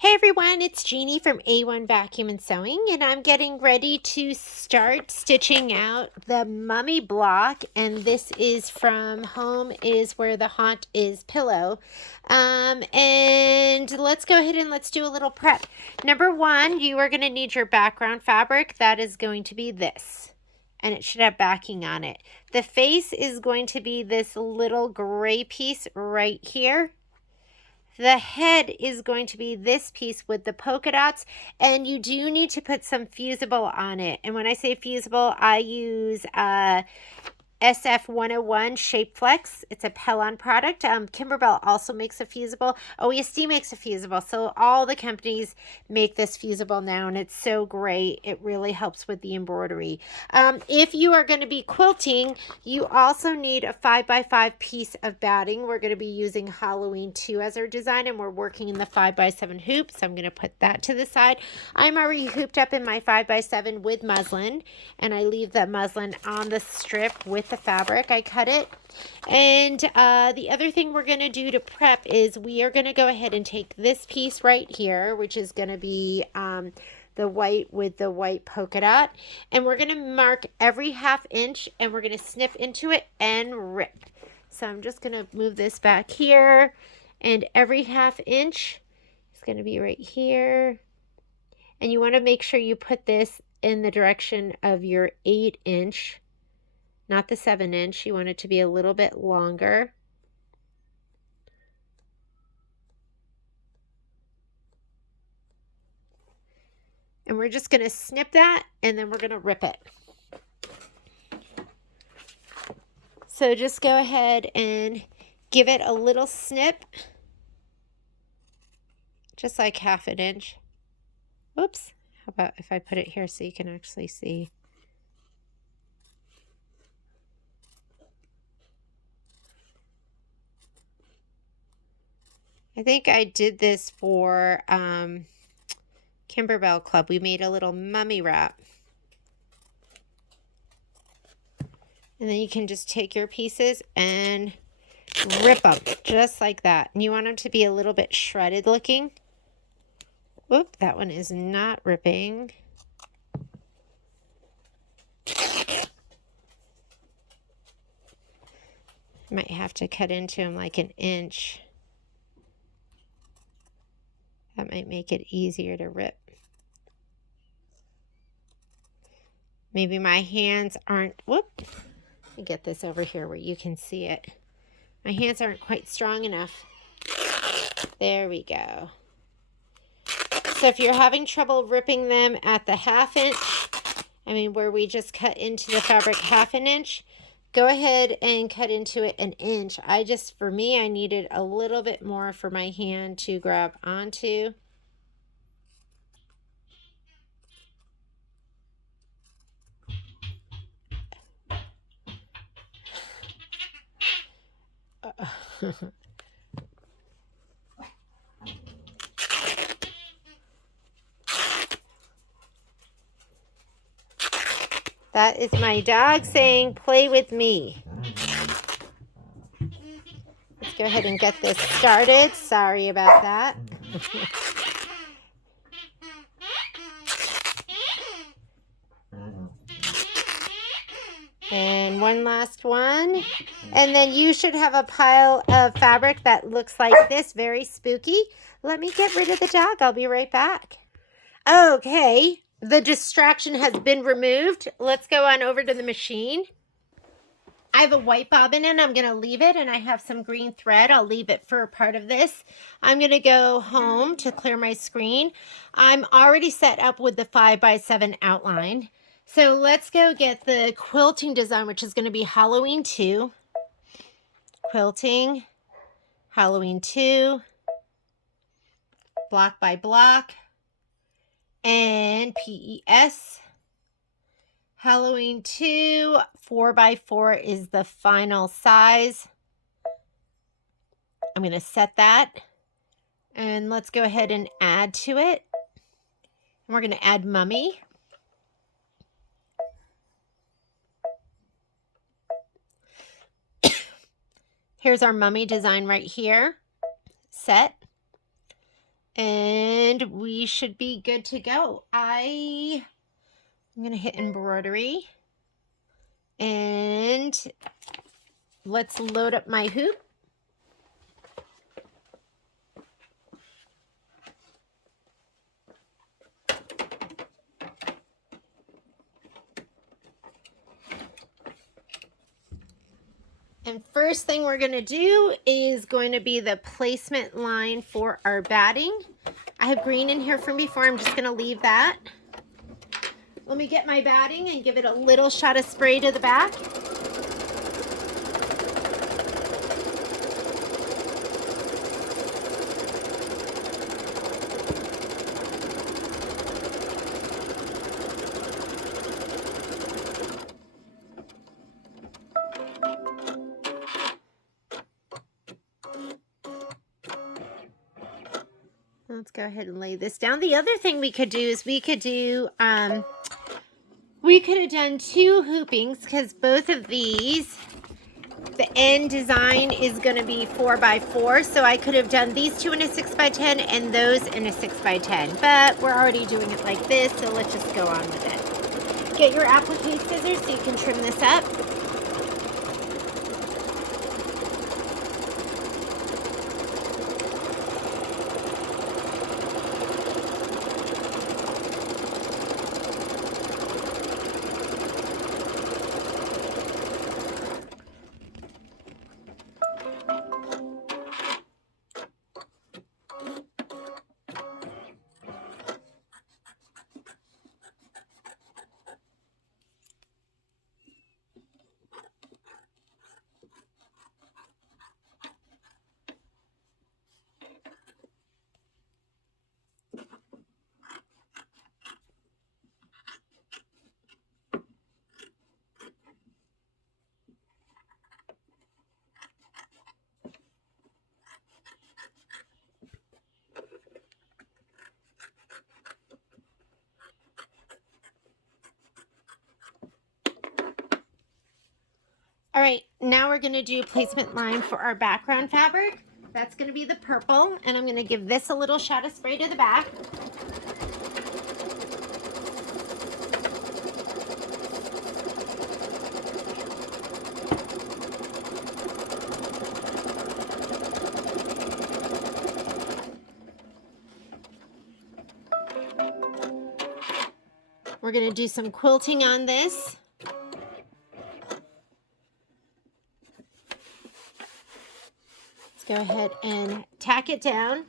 Hey everyone, it's Jeannie from A1 Vacuum and Sewing, and I'm getting ready to start stitching out the mummy block, and this is from Home is Where the Haunt Is pillow. And let's go ahead and let's do a little prep. Number one, you are going to need your background fabric. That is going to be this, and it should have backing on it. The face is going to be this little gray piece right here. The head is going to be this piece with the polka dots, and you do need to put some fusible on it. And when I say fusible, I use SF101 Shape Flex. It's a Pellon product. Kimberbell also makes a fusible. OESD makes a fusible. So all the companies make this fusible now, and it's so great. It really helps with the embroidery. If you are going to be quilting, you also need a 5x5 piece of batting. We're going to be using Halloween 2 as our design, and we're working in the 5x7 hoop. So I'm going to put that to the side. I'm already hooped up in my 5x7 with muslin, and I leave the muslin on the strip with the fabric. I cut it. And the other thing we're going to do to prep is we are going to go ahead and take this piece right here, which is going to be the white with the white polka dot, and we're going to mark every 1/2 inch, and we're going to snip into it and rip. So I'm just going to move this back here, and every 1/2 inch is going to be right here. And you want to make sure you put this in the direction of your 8-inch, not the 7-inch. You want it to be a little bit longer. And we're just going to snip that, and then we're going to rip it. So just go ahead and give it a little snip, just like 1/2 inch. Oops. How about if I put it here so you can actually see? I think I did this for Kimberbell Club. We made a little mummy wrap. And then you can just take your pieces and rip them just like that. And you want them to be a little bit shredded looking. Whoop, that one is not ripping. Might have to cut into them like 1 inch. That might make it easier to rip. Maybe my hands aren't, whoop. Let me get this over here where you can see it. My hands aren't quite strong enough. There we go. So if you're having trouble ripping them at the 1/2 inch, where we just cut into the fabric 1/2 inch, go ahead and cut into it 1 inch. For me, I needed a little bit more for my hand to grab onto. That is my dog saying, play with me. Let's go ahead and get this started. Sorry about that. And one last one. And then you should have a pile of fabric that looks like this, very spooky. Let me get rid of the dog. I'll be right back. Okay, the distraction has been removed. Let's go on over to the machine. I have a white bobbin and I'm going to leave it, and I have some green thread. I'll leave it for a part of this. I'm going to go home to clear my screen. I'm already set up with the 5x7 outline. So let's go get the quilting design, which is going to be Halloween 2. Quilting, Halloween 2, block by block, and PES. Halloween 2, 4x4 is the final size. I'm going to set that. And let's go ahead and add to it. And we're going to add mummy. Here's our mummy design right here. Set. And and we should be good to go. I'm going to hit embroidery, and let's load up my hoop. And first thing we're going to do is going to be the placement line for our batting. I have green in here from before. I'm just going to leave that. Let me get my batting and give it a little shot of spray to the back. Let's go ahead and lay this down. The other thing we could do is we could have done 2 hoopings, because both of these, the end design is going to be 4x4. So I could have done these 2 in a 6x10 and those in a 6x10. But we're already doing it like this, so let's just go on with it. Get your applique scissors so you can trim this up. All right, now we're going to do placement line for our background fabric. That's going to be the purple, and I'm going to give this a little shot of spray to the back. We're going to do some quilting on this. Go ahead and tack it down.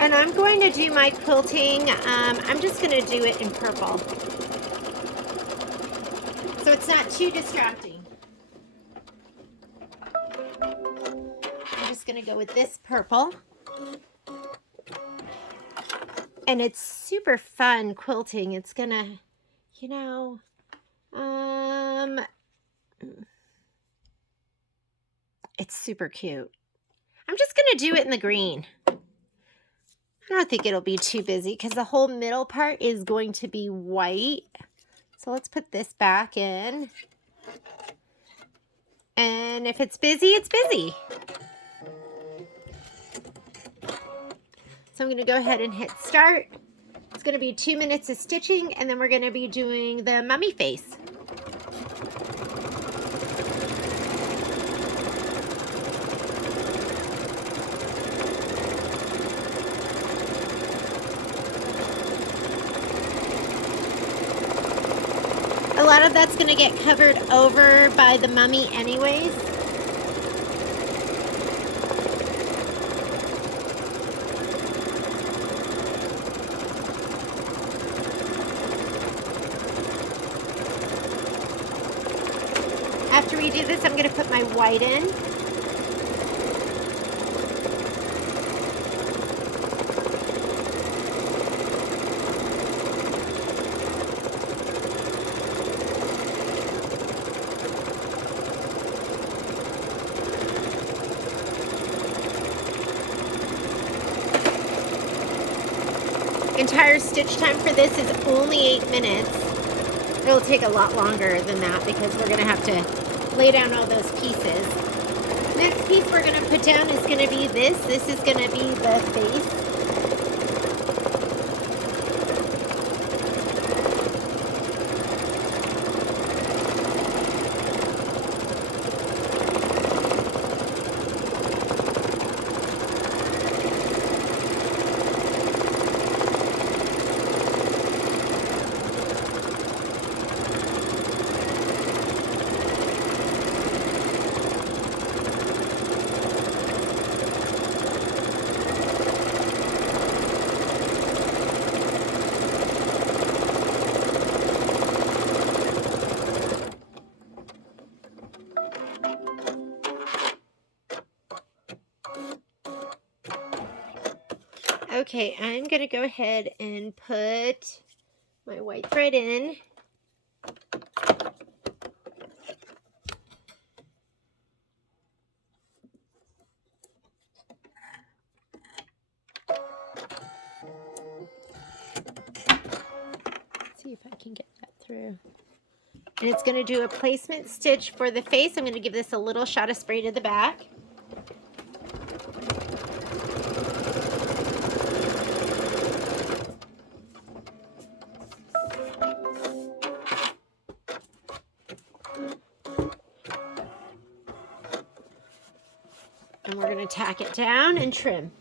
And I'm going to do my quilting, I'm just going to do it in purple, so it's not too distracting. I'm just going to go with this purple. And it's super fun quilting. It's gonna, you know, it's super cute. I'm just gonna do it in the green. I don't think it'll be too busy because the whole middle part is going to be white. So let's put this back in. And if it's busy, it's busy. So I'm going to go ahead and hit start. It's going to be 2 minutes of stitching, and then we're going to be doing the mummy face. A lot of that's going to get covered over by the mummy anyways. After we do this, I'm going to put my white in. Entire stitch time for this is only 8 minutes. It'll take a lot longer than that because we're gonna have to lay down all those pieces. Next piece we're gonna put down is gonna be this. This is gonna be the face. Okay, I'm going to go ahead and put my white thread in. Let's see if I can get that through. And it's going to do a placement stitch for the face. I'm going to give this a little shot of spray to the back. And we're going to tack it down and trim.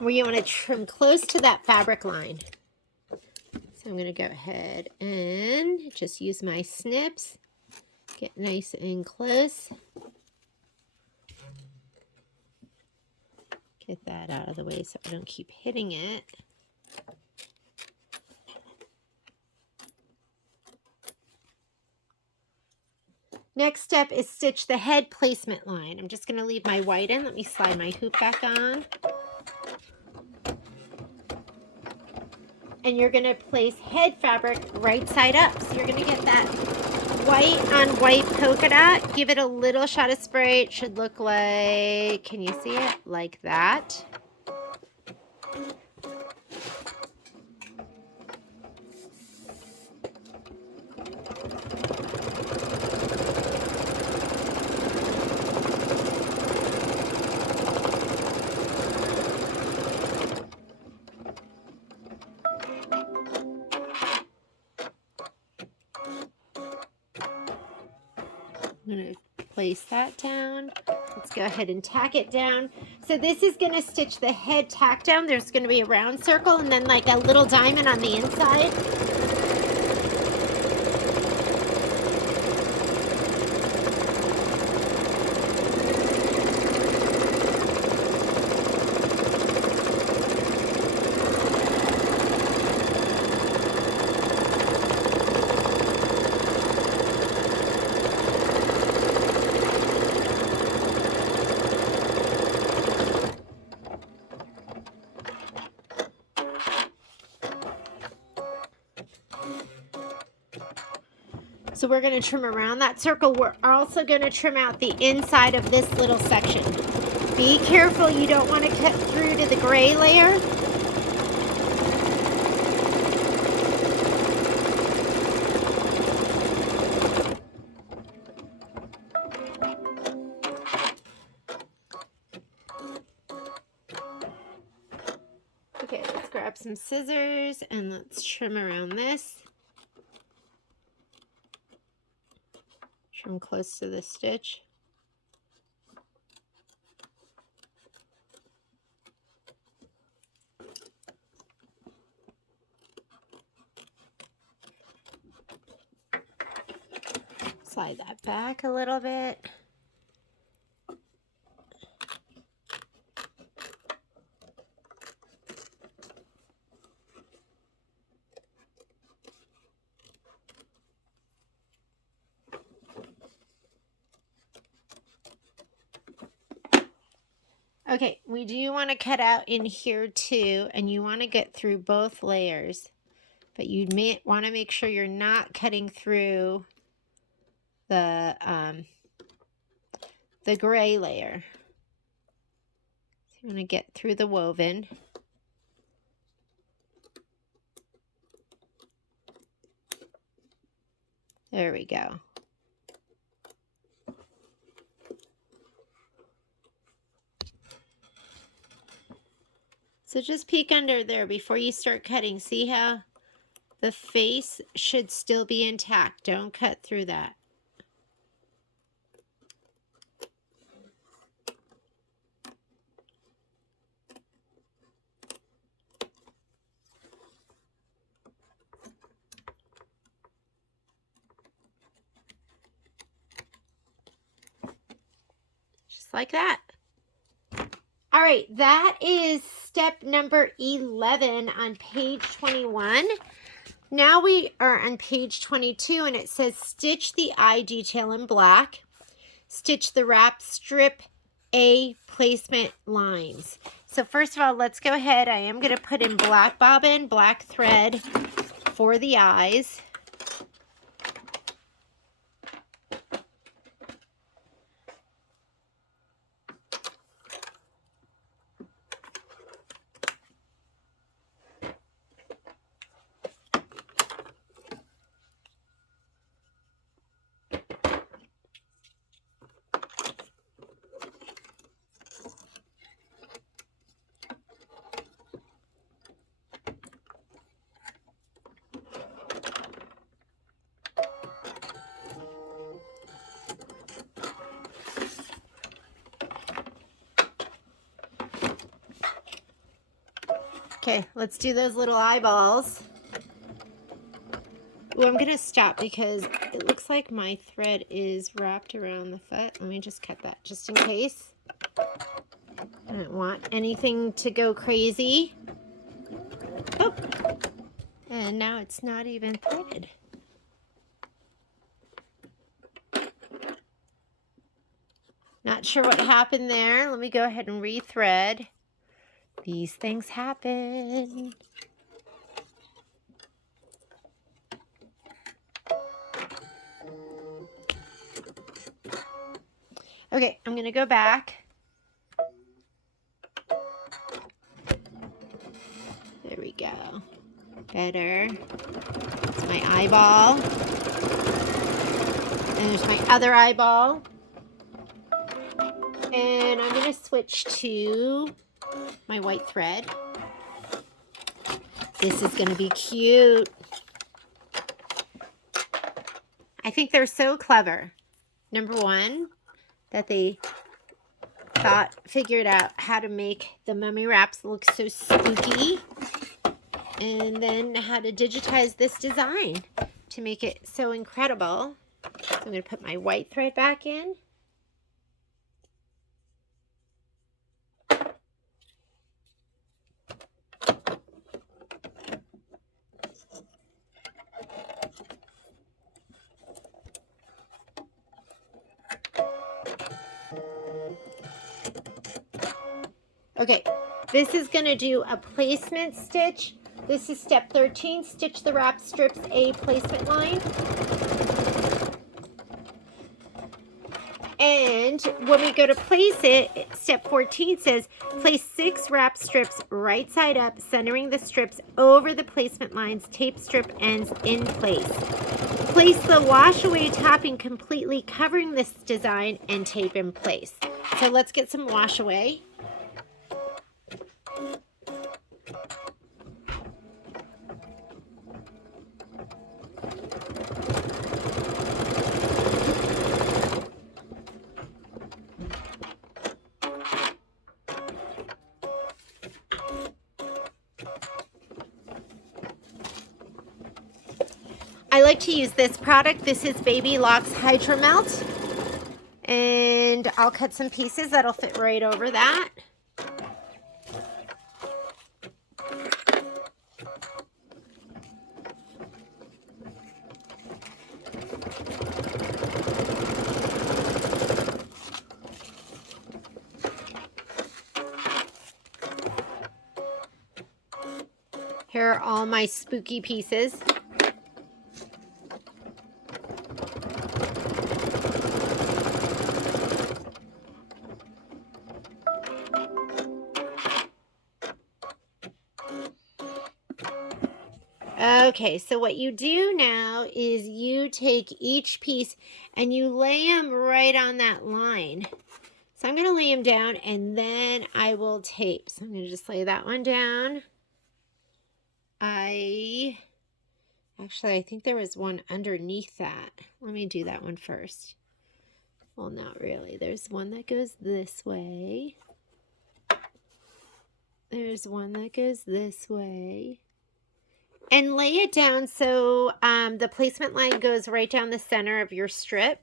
Where you want to trim close to that fabric line. So I'm going to go ahead and just use my snips. Get nice and close. Get that out of the way so I don't keep hitting it. Next step is stitch the head placement line. I'm just going to leave my white in. Let me slide my hoop back on. And you're going to place head fabric right side up. So you're going to get that white on white polka dot. Give it a little shot of spray. It should look like, can you see it? Like that. I'm going to place that down. Let's go ahead and tack it down. So this is going to stitch the head tack down. There's going to be a round circle and then like a little diamond on the inside. So we're going to trim around that circle. We're also going to trim out the inside of this little section. Be careful, you don't want to cut through to the gray layer. Okay, let's grab some scissors and let's trim around this. Trim close to the stitch. Slide that back a little bit. Okay, we do want to cut out in here too, and you want to get through both layers, but you may want to make sure you're not cutting through the gray layer. So you want to get through the woven. There we go. So just peek under there before you start cutting. See how the face should still be intact. Don't cut through that. Just like that. All right, that is step number 11 on page 21. Now we are on page 22, and it says stitch the eye detail in black. Stitch the wrap strip A placement lines. So first of all, let's go ahead. I am going to put in black bobbin, black thread for the eyes. Okay, let's do those little eyeballs. Ooh, I'm going to stop because it looks like my thread is wrapped around the foot. Let me just cut that just in case. I don't want anything to go crazy. Oh, and now it's not even threaded. Not sure what happened there. Let me go ahead and rethread. These things happen. Okay, I'm going to go back. There we go. Better. It's my eyeball. And there's my other eyeball. And I'm going to switch to my white thread. This is going to be cute. I think they're so clever. Number one, that they figured out how to make the mummy wraps look so spooky. And then how to digitize this design to make it so incredible. So I'm going to put my white thread back in. Okay, this is going to do a placement stitch. This is step 13, stitch the wrap strips A placement line. And when we go to place it, step 14 says, place 6 wrap strips right side up, centering the strips over the placement lines, tape strip ends in place. Place the wash away topping completely covering this design and tape in place. So let's get some wash away. I like to use this product. This is Baby Lock's Hydro Melt. And I'll cut some pieces that'll fit right over that. Here are all my spooky pieces. Okay, so what you do now is you take each piece and you lay them right on that line. So I'm going to lay them down and then I will tape. So I'm going to just lay that one down. Actually, I think there was one underneath that. Let me do that one first. Well, not really. There's one that goes this way. There's one that goes this way. And lay it down so the placement line goes right down the center of your strip.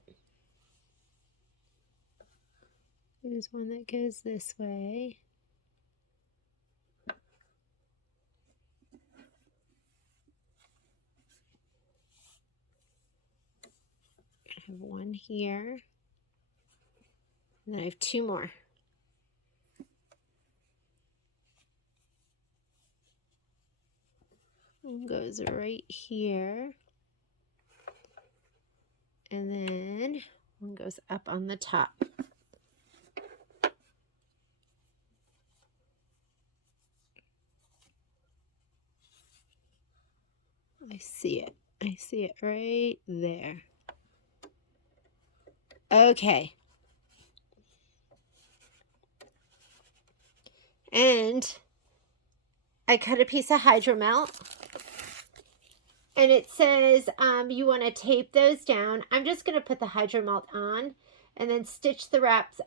There's one that goes this way. I have one here. And then I have two more. One goes right here. And then one goes up on the top. I see it. I see it right there. Okay. And I cut a piece of hydromelt. And it says you want to tape those down. I'm just going to put the hydromelt on and then stitch the wraps,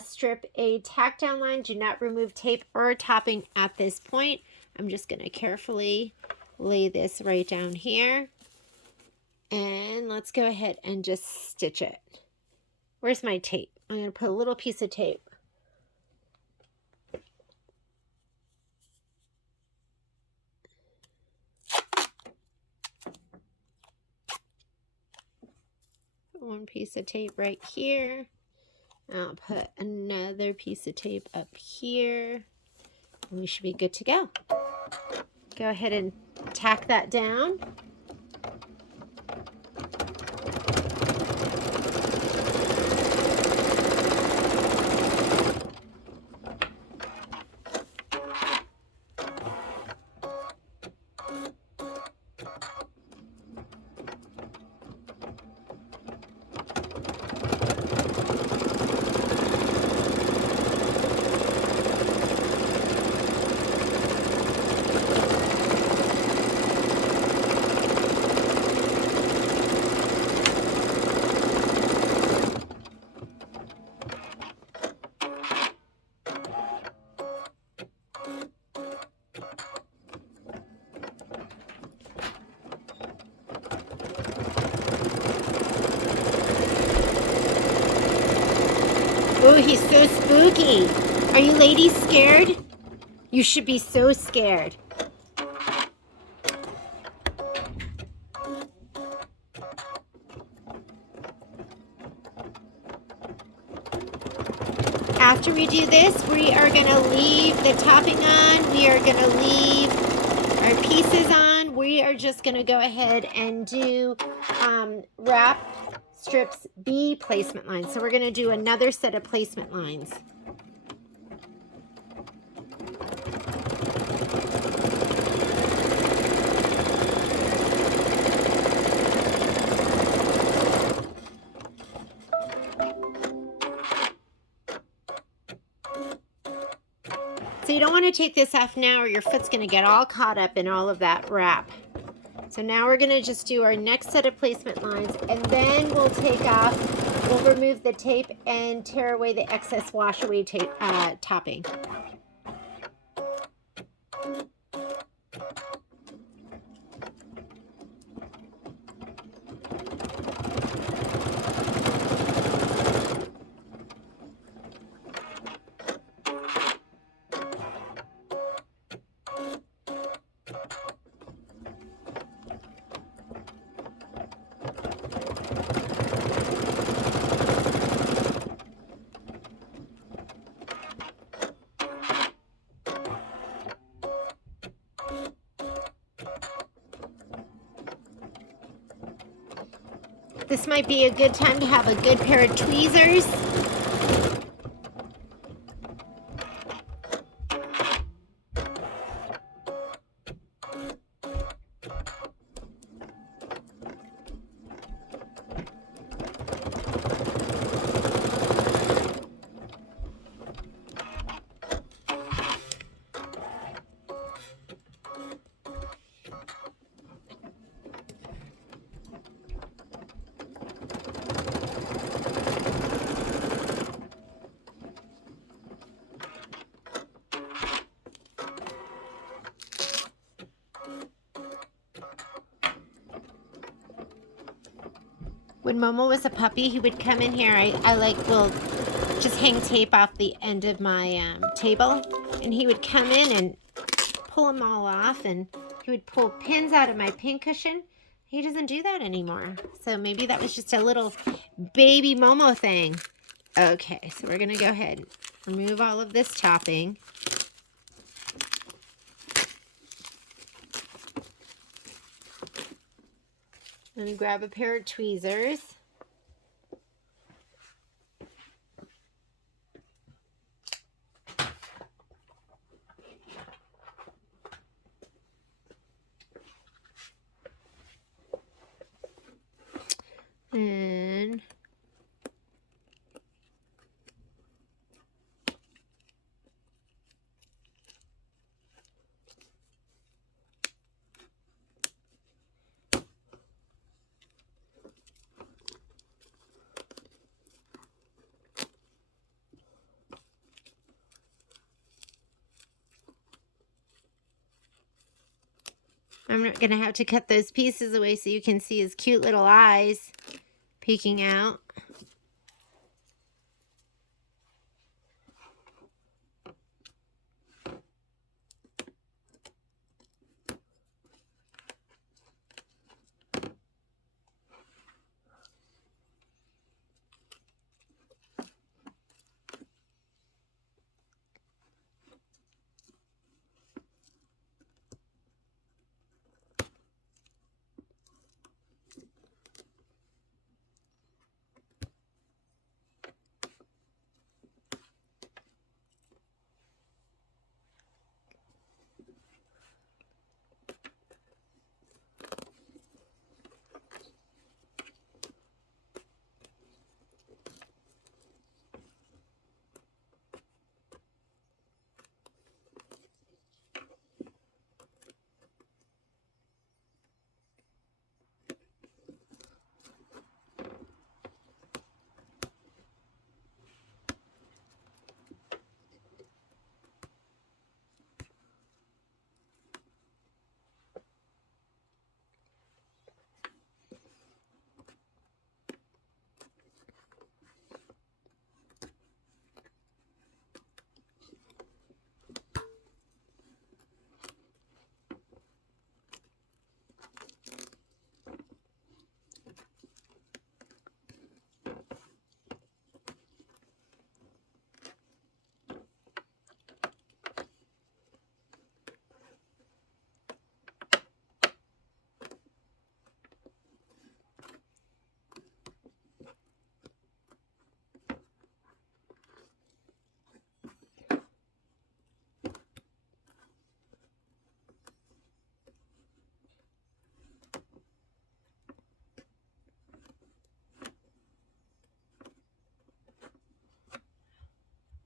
strip a tack down line. Do not remove tape or topping at this point. I'm just going to carefully lay this right down here. And let's go ahead and just stitch it. Where's my tape? I'm going to put a little piece of tape. One piece of tape right here. I'll put another piece of tape up here. And we should be good to go. Go ahead and tack that down. Oh, he's so spooky. Are you ladies scared? You should be so scared. After we do this, we are going to leave the topping on. We are going to leave our pieces on. We are just going to go ahead and do wrap strips B placement lines. So we're going to do another set of placement lines. So you don't want to take this off now or your foot's going to get all caught up in all of that wrap. So now we're going to just do our next set of placement lines, and then we'll take off, we'll remove the tape and tear away the excess wash away tape, topping. This might be a good time to have a good pair of tweezers. When Momo was a puppy, he would come in here. I will just hang tape off the end of my table, and he would come in and pull them all off, and he would pull pins out of my pin cushion. He doesn't do that anymore. So maybe that was just a little baby Momo thing. Okay, so we're gonna go ahead and remove all of this topping. Let me grab a pair of tweezers. And I'm going to have to cut those pieces away so you can see his cute little eyes peeking out.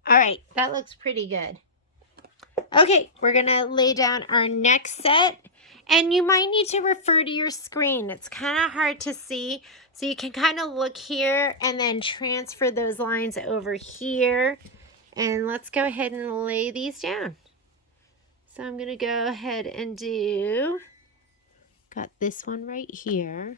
All right, that looks pretty good. Okay, we're gonna lay down our next set, and you might need to refer to your screen. It's kind of hard to see, so you can kind of look here and then transfer those lines over here. And let's go ahead and lay these down. So I'm gonna go ahead and got this one right here.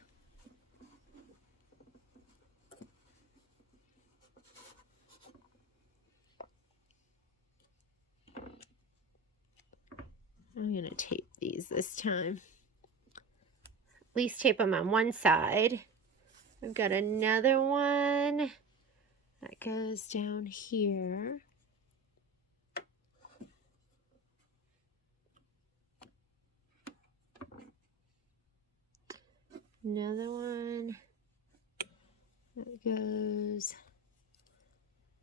I'm going to tape these this time. At least tape them on one side. I've got another one that goes down here. Another one That goes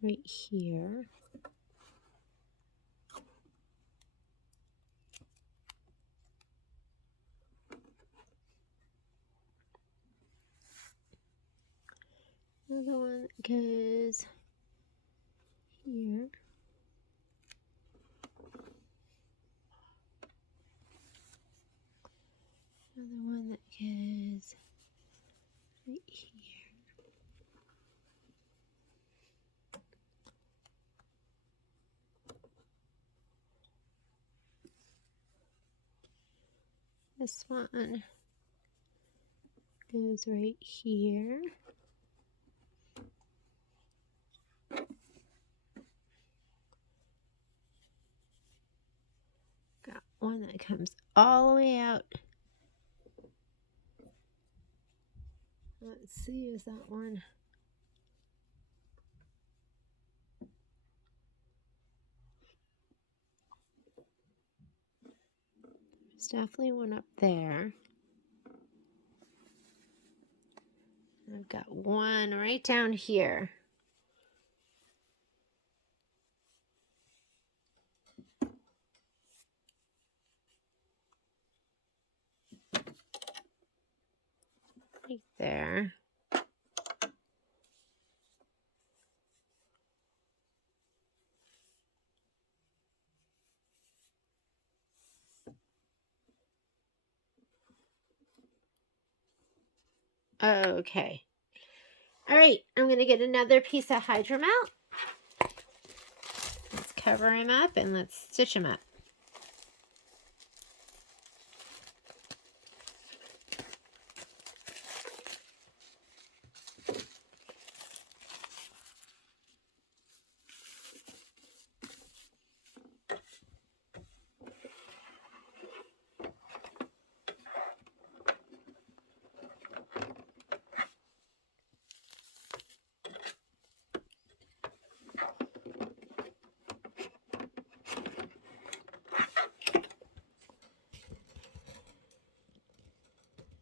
right here. Another one that goes here. Another one that goes right here. This one goes right here. Got one that comes all the way out. Let's see, is that one? There's definitely one up there. I've got one right down here. Right there. Okay. All right, I'm going to get another piece of Hydromel. Let's cover him up and let's stitch him up.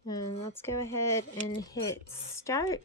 And let's go ahead and hit start.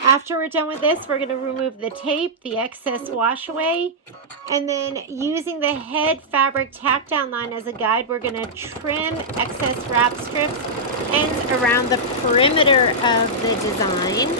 After we're done with this, we're going to remove the tape, the excess wash away, and then using the head fabric tack down line as a guide, we're going to trim excess wrap strips ends around the perimeter of the design.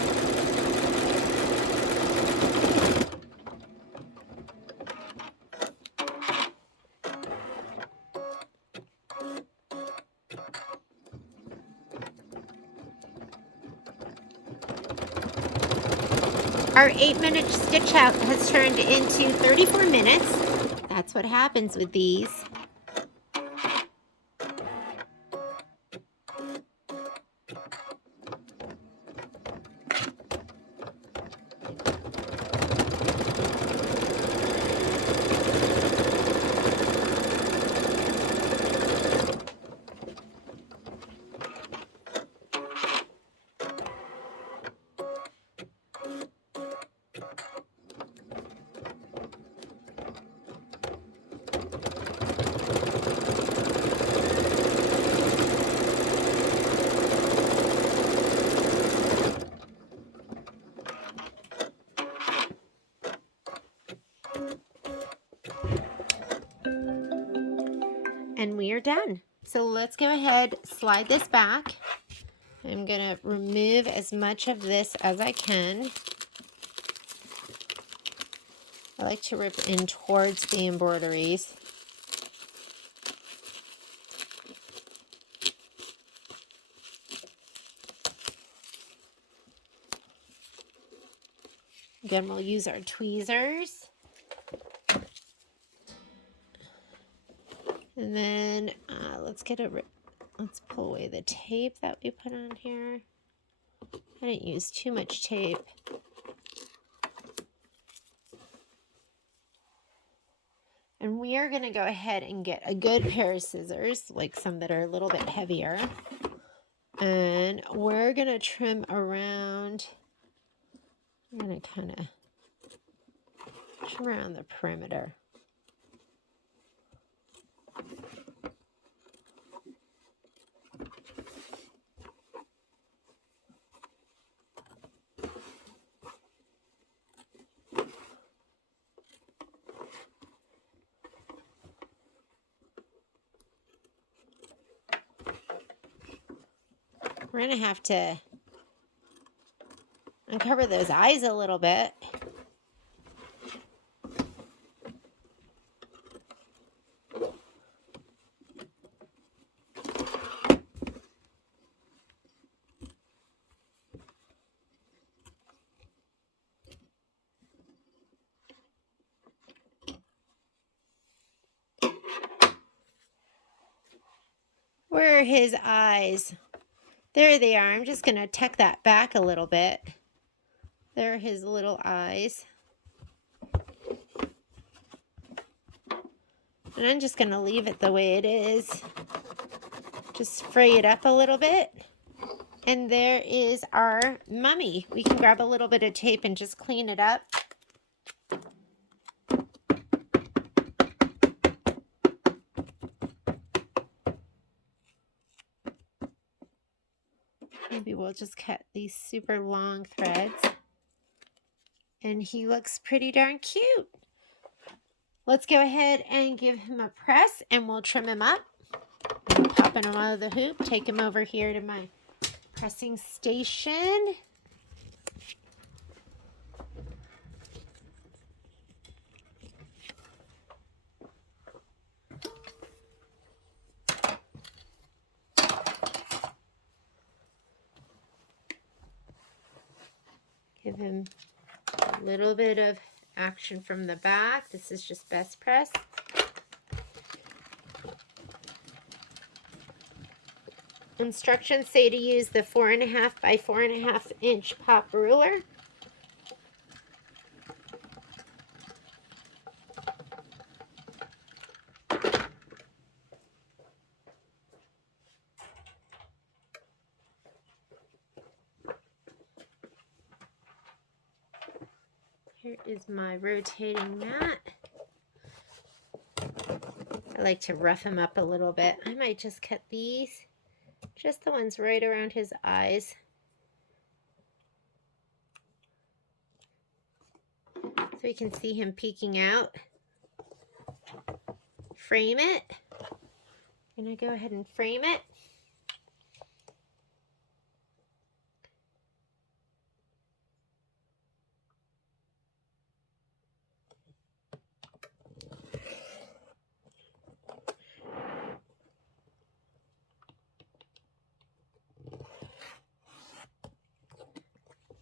Our 8-minute stitch out has turned into 34 minutes. That's what happens with these. And we are done. So let's go ahead, slide this back. I'm going to remove as much of this as I can. I like to rip in towards the embroideries. Again, we'll use our tweezers. And then let's pull away the tape that we put on here. I didn't use too much tape. And we are going to go ahead and get a good pair of scissors, like some that are a little bit heavier. And we're going to trim around. I'm going to kind of trim around the perimeter. We're going to have to uncover those eyes a little bit. Where are his eyes? There they are. I'm just going to tuck that back a little bit. There are his little eyes. And I'm just going to leave it the way it is. Just fray it up a little bit. And there is our mummy. We can grab a little bit of tape and just clean it up. Maybe we'll just cut these super long threads. And he looks pretty darn cute. Let's go ahead and give him a press and we'll trim him up. Popping him out of the hoop. Take him over here to my pressing station. Give him a little bit of action from the back. This is just best press. Instructions say to use the 4.5 by 4.5 inch pop ruler. Here is my rotating mat. I like to rough him up a little bit. I might just cut these, just the ones right around his eyes. So we can see him peeking out. Frame it. I'm going to go ahead and frame it.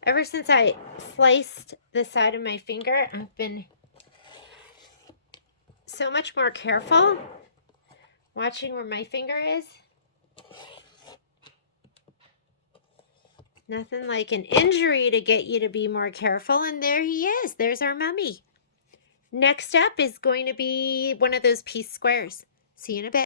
Ever since I sliced the side of my finger, I've been so much more careful watching where my finger is. Nothing like an injury to get you to be more careful, and there he is. There's our mummy. Next up is going to be one of those piece squares. See you in a bit.